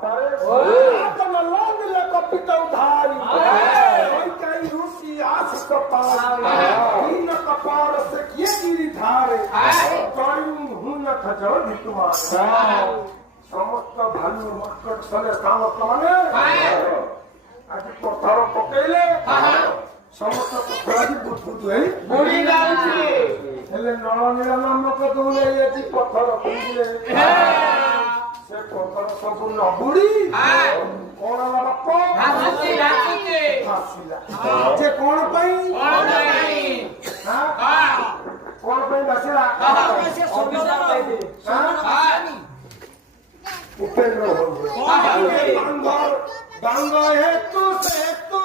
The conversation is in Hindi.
बापारे आपण लोंगले कपिता उधारी कोई कई रूसी आस कपार इन कपार से किए गिरी धारे कई हुन खजो भितुमार समस्त भालू मक्कट सले कामत माने आज पत्थर पकेले समस्त पत्थर बुदबुद है बुड़ी जाउची हेले नळनीला नामक दोले एति पत्थर पुले से पत्थर सब न बुड़ी कोन बाप हासिला जे कोन पई हां कोन पई बसिला से सुविधा पाई दे हां उपेंद्र हो डांगा है तू से तू